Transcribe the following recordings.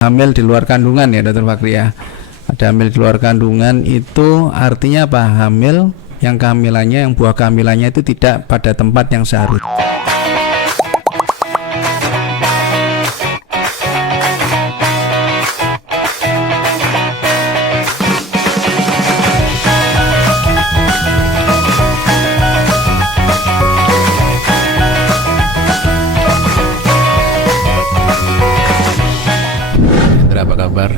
Hamil di luar kandungan ya Dokter Fakri ya. Ada hamil di luar kandungan itu artinya apa? Hamil yang kehamilannya, yang buah kehamilannya itu tidak pada tempat yang seharusnya. Apa kabar?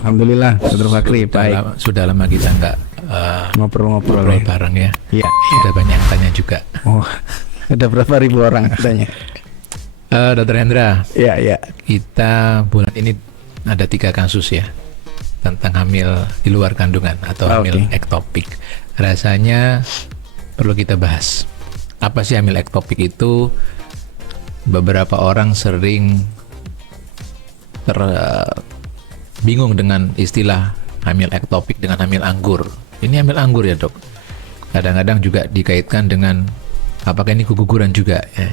Alhamdulillah, Dokter Fakri baik. Sudah lama kita nggak Ngobrol-ngobrol bareng ya. Iya. Ada banyak yang tanya juga. Oh, ada berapa ribu orang katanya? Dokter Hendra, Iya. kita bulan ini ada 3 kasus ya tentang hamil di luar kandungan atau hamil ektopik. Rasanya perlu kita bahas. Apa sih hamil ektopik itu? Beberapa orang sering bingung dengan istilah hamil ektopik dengan hamil anggur. Ini hamil anggur ya dok. Kadang-kadang juga dikaitkan dengan apakah ini keguguran juga ya.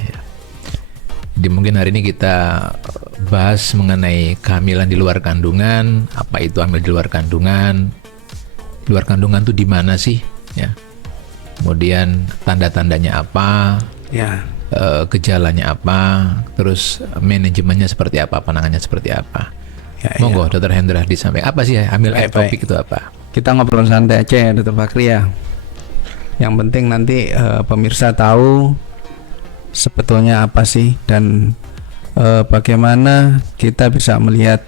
Jadi mungkin hari ini kita bahas mengenai kehamilan di luar kandungan. Apa itu hamil di luar kandungan? Luar kandungan itu di mana sih? Ya. Kemudian tanda-tandanya apa? Ya. Gejalanya apa? Terus manajemennya seperti apa? Penanganannya seperti apa? Monggo Dokter Hendra disampaikan. Apa sih hamil ektopik itu apa? Kita ngobrol santai aja ya Dokter Fakri ya. Yang penting nanti pemirsa tahu sebetulnya apa sih dan bagaimana kita bisa melihat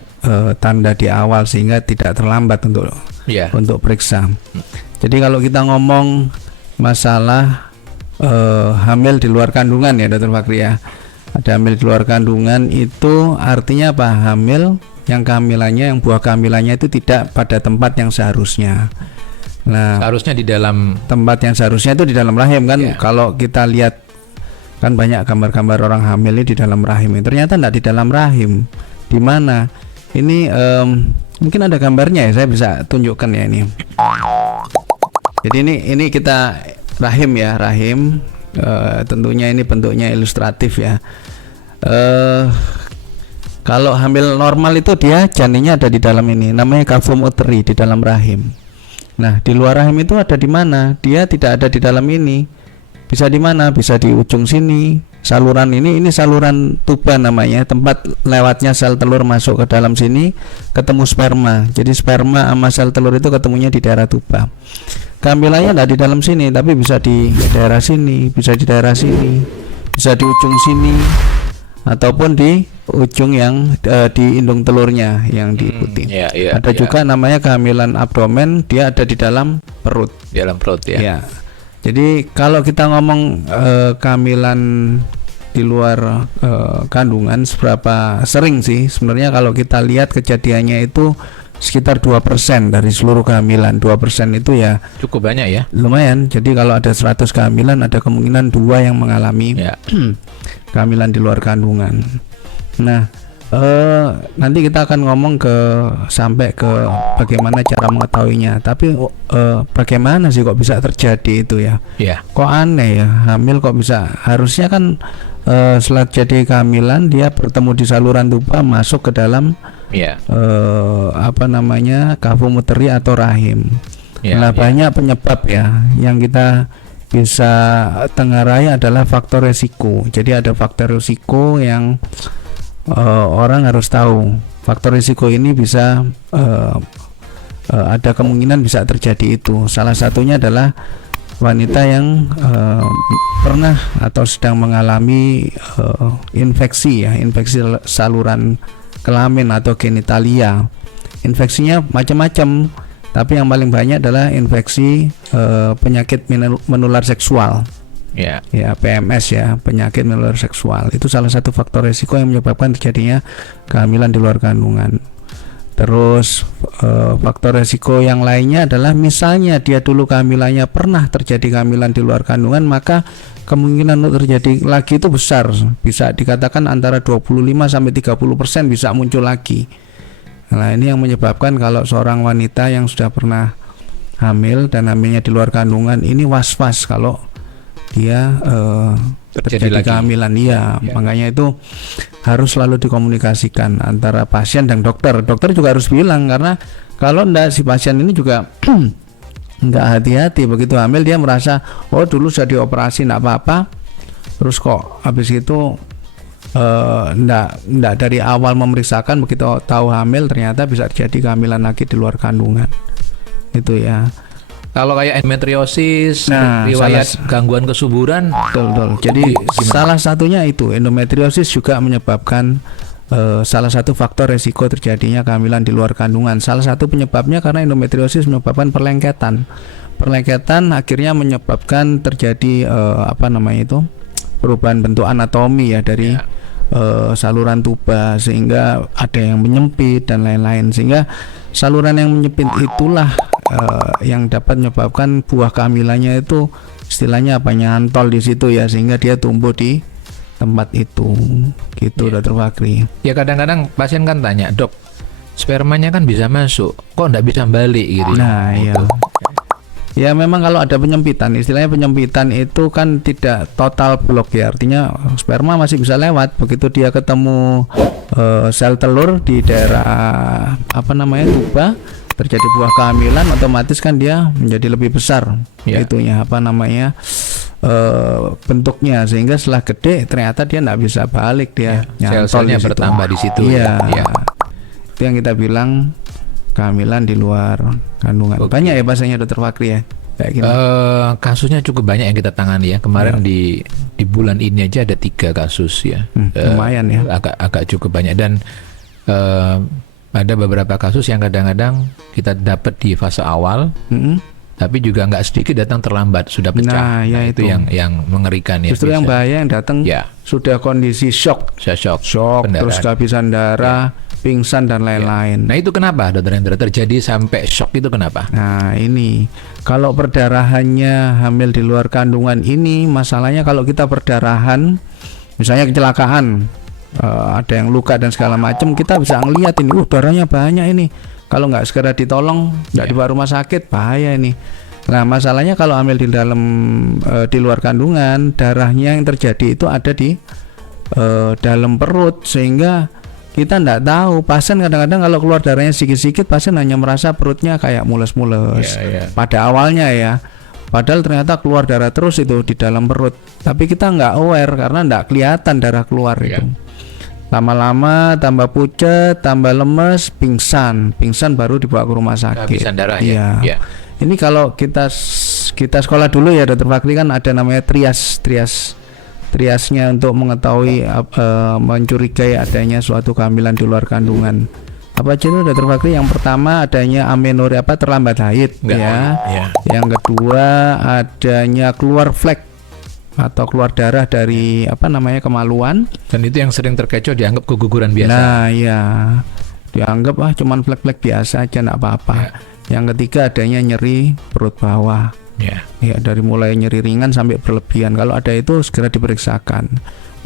tanda di awal sehingga tidak terlambat untuk periksa. Jadi kalau kita ngomong masalah hamil di luar kandungan ya Dokter Fakri ya. Ada hamil di luar kandungan itu artinya apa? Hamil yang kehamilannya, yang buah kehamilannya itu tidak pada tempat yang seharusnya. Nah, seharusnya di dalam tempat yang seharusnya itu di dalam rahim kan. Kalau kita lihat kan banyak gambar-gambar orang hamil ini di dalam rahim. Ternyata tidak di dalam rahim. Di mana? Ini mungkin ada gambarnya ya, saya bisa tunjukkan ya ini. Jadi ini kita rahim ya, rahim. Tentunya ini bentuknya ilustratif ya. Kalau hamil normal itu dia janinnya ada di dalam ini, namanya cavum uteri di dalam rahim. Nah, di luar rahim itu ada di mana? Dia tidak ada di dalam ini. Bisa di mana? Bisa di ujung sini. Saluran ini saluran tuba namanya, tempat lewatnya sel telur masuk ke dalam sini, ketemu sperma. Jadi sperma sama sel telur itu ketemunya di daerah tuba. Kehamilannya tidak di dalam sini, tapi bisa di daerah sini, bisa di daerah sini, bisa di ujung sini, ataupun di ujung yang di indung telurnya yang diikuti. Ada juga namanya kehamilan abdomen, dia ada di dalam perut. Di dalam perut ya. Jadi kalau kita ngomong kehamilan di luar kandungan seberapa sering sih? Sebenarnya kalau kita lihat kejadiannya itu sekitar 2% dari seluruh kehamilan. 2% itu ya cukup banyak ya. Lumayan. Jadi kalau ada 100 kehamilan ada kemungkinan 2 yang mengalami kehamilan di luar kandungan. Nah, nanti kita akan ngomong sampai ke bagaimana cara mengetahuinya. Tapi bagaimana sih kok bisa terjadi itu ya? Kok aneh ya, hamil kok bisa? Harusnya kan setelah jadi kehamilan dia bertemu di saluran tuba masuk ke dalam cavum uteri atau rahim. Banyak penyebab ya yang kita bisa tengarai adalah faktor resiko. Jadi ada faktor resiko yang orang harus tahu. Faktor risiko ini bisa ada kemungkinan bisa terjadi itu. Salah satunya adalah wanita yang pernah atau sedang mengalami infeksi saluran kelamin atau genitalia. Infeksinya macam-macam, tapi yang paling banyak adalah infeksi penyakit menular seksual. PMS ya, penyakit menular seksual. Itu salah satu faktor risiko yang menyebabkan terjadinya kehamilan di luar kandungan. Terus faktor risiko yang lainnya adalah misalnya dia dulu kehamilannya pernah terjadi kehamilan di luar kandungan, maka kemungkinan untuk terjadi lagi itu besar. Bisa dikatakan antara 25-30% bisa muncul lagi. Nah, ini yang menyebabkan kalau seorang wanita yang sudah pernah hamil dan hamilnya di luar kandungan ini was-was kalau dia terjadi kehamilan. Iya, makanya itu harus selalu dikomunikasikan antara pasien dan dokter. Dokter juga harus bilang, karena kalau enggak si pasien ini juga nggak hati-hati, begitu hamil dia merasa oh dulu sudah dioperasi nggak apa-apa, terus kok habis itu nggak dari awal memeriksakan, begitu tahu hamil ternyata bisa terjadi kehamilan lagi di luar kandungan itu ya. Kalau kayak endometriosis, Nah, riwayat gangguan kesuburan, betul. Jadi salah satunya itu endometriosis juga menyebabkan salah satu faktor resiko terjadinya kehamilan di luar kandungan. Salah satu penyebabnya karena endometriosis menyebabkan perlengketan. Perlengketan akhirnya menyebabkan terjadi perubahan bentuk anatomi ya dari saluran tuba, sehingga ada yang menyempit dan lain-lain, sehingga saluran yang menyempit itulah yang dapat menyebabkan buah kehamilannya itu istilahnya nyantol di situ ya, sehingga dia tumbuh di tempat itu gitu. Dokter Fakri. Ya kadang-kadang pasien kan tanya, dok, spermanya kan bisa masuk, kok nggak bisa balik gitu. Nah iya. Ya memang kalau ada penyempitan, istilahnya penyempitan itu kan tidak total blok ya, artinya sperma masih bisa lewat. Begitu dia ketemu sel telur di daerah tuba, terjadi buah kehamilan, otomatis kan dia menjadi lebih besar bentuknya, sehingga setelah gede ternyata dia nggak bisa balik, dia sel-selnya bertambah di situ. Iya. Itu yang kita bilang kehamilan di luar kandungan. Banyak ya bahasanya Dokter Fakri ya. Kasusnya cukup banyak yang kita tangani ya. Kemarin di bulan ini aja ada 3 kasus ya. Lumayan ya. Agak cukup banyak, dan ada beberapa kasus yang kadang-kadang kita dapat di fase awal, tapi juga nggak sedikit datang terlambat, sudah pecah. Nah, itu yang mengerikan ya. Justru yang bahaya yang datang sudah kondisi shock, terus kehabisan darah, pingsan dan lain-lain. Nah itu kenapa, Dokter Hendra, terjadi sampai shock itu kenapa? Nah ini kalau perdarahannya hamil di luar kandungan ini, masalahnya kalau kita perdarahan, misalnya kecelakaan, ada yang luka dan segala macam, kita bisa ngelihat ini, darahnya banyak ini. Kalau nggak segera ditolong, nggak dibawa rumah sakit, bahaya ini. Nah masalahnya kalau hamil di luar kandungan, darahnya yang terjadi itu ada di dalam perut, sehingga kita nggak tahu. Pasien kadang-kadang kalau keluar darahnya sedikit-sedikit, pasien hanya merasa perutnya kayak mules-mules pada awalnya ya, padahal ternyata keluar darah terus itu di dalam perut, tapi kita nggak aware karena nggak kelihatan darah keluar itu. Lama-lama tambah pucet, tambah lemes, pingsan baru dibawa ke rumah sakit. Kehabisan darah ya. Ini kalau kita sekolah dulu ya Dokter Fakri, kan ada namanya triasnya untuk mengetahui mencurigai adanya suatu kehamilan di luar kandungan. Apa aja itu Dokter Fakri? Yang pertama adanya amenorrea, terlambat haid Yang kedua adanya keluar flek atau keluar darah dari kemaluan, dan itu yang sering terkecoh dianggap keguguran biasa. Nah ya, dianggap cuman flek-flek biasa aja, enggak apa-apa. Yang ketiga adanya nyeri perut bawah. Ya, dari mulai nyeri ringan sampai berlebihan. Kalau ada itu segera diperiksakan.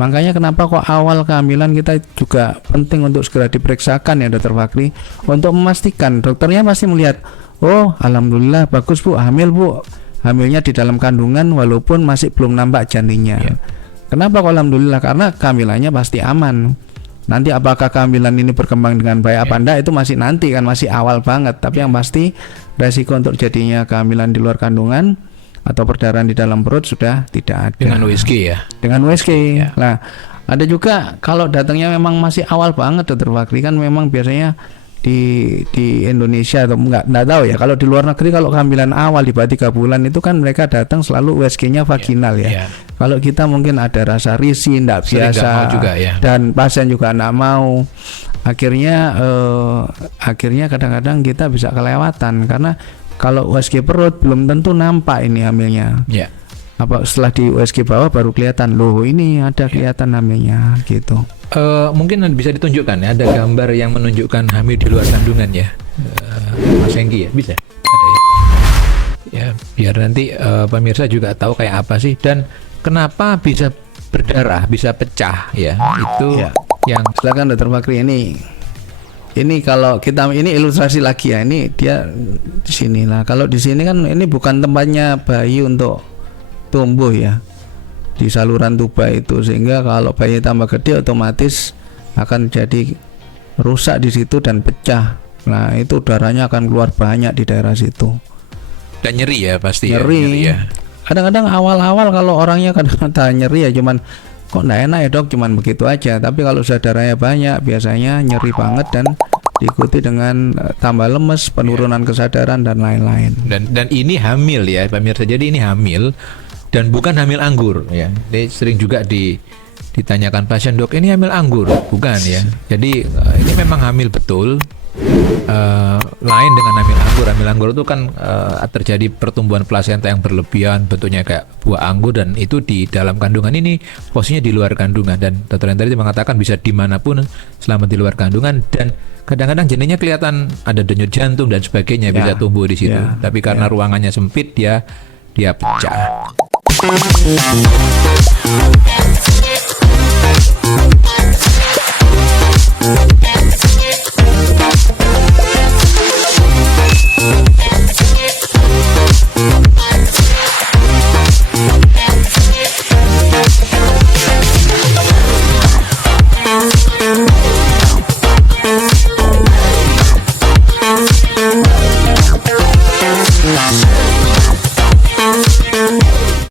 Makanya kenapa kok awal kehamilan kita juga penting untuk segera diperiksakan ya Dokter Fakri, untuk memastikan. Dokternya pasti melihat, oh alhamdulillah bagus Bu, hamil Bu, hamilnya di dalam kandungan walaupun masih belum nampak janinnya. Kenapa kok alhamdulillah? Karena kehamilannya pasti aman. Nanti apakah kehamilan ini berkembang dengan baik apa enggak, itu masih nanti kan, masih awal banget. Tapi yang pasti resiko untuk jadinya kehamilan di luar kandungan atau perdarahan di dalam perut sudah tidak ada. Dengan USG ya? Dengan USG. Nah, ada juga kalau datangnya memang masih awal banget Dokter Fakri, kan memang biasanya di Indonesia atau enggak tahu ya, kalau di luar negeri kalau kehamilan awal di bawah 3 bulan itu kan mereka datang selalu USG-nya vaginal ya. Kalau kita mungkin ada rasa risih, enggak biasa juga, dan pasien juga enggak mau. Akhirnya kadang-kadang kita bisa kelewatan, karena kalau USG perut belum tentu nampak ini hamilnya. Apa setelah di USG bawah baru kelihatan, loh ini ada kelihatan hamilnya gitu. Mungkin bisa ditunjukkan ya, ada gambar yang menunjukkan hamil di luar kandungan ya, Mas Hengki ya, bisa? Ada ya? Ya, biar nanti pemirsa juga tahu kayak apa sih dan kenapa bisa berdarah, bisa pecah ya. Itu yang silakan Dokter Fakri. Ini kalau kita ini ilustrasi lagi ya, ini dia di sini lah. Kalau di sini kan ini bukan tempatnya bayi untuk tumbuh ya. di saluran tuba itu, sehingga kalau bayi tambah gede otomatis akan jadi rusak di situ dan pecah. Nah, itu darahnya akan keluar banyak di daerah situ. Dan nyeri ya pasti. Nyeri. Ya. Kadang-kadang awal-awal kalau orangnya kadang-kadang nyeri ya cuman kok nggak enak ya dok, cuman begitu aja. Tapi kalau sudah darahnya banyak biasanya nyeri banget dan diikuti dengan tambah lemes, penurunan kesadaran dan lain-lain. Dan ini hamil ya pemirsa. Jadi ini hamil dan bukan hamil anggur ya. Ini sering juga ditanyakan pasien, dok ini hamil anggur, bukan ya. Jadi ini memang hamil betul. Lain dengan hamil anggur. Hamil anggur itu kan terjadi pertumbuhan plasenta yang berlebihan, bentuknya kayak buah anggur, dan itu di dalam kandungan. Ini posisinya di luar kandungan, dan dokter Hendra mengatakan bisa dimanapun selama di luar kandungan, dan kadang-kadang janinnya kelihatan ada denyut jantung dan sebagainya, bisa tumbuh di situ. Tapi karena ruangannya sempit dia pecah.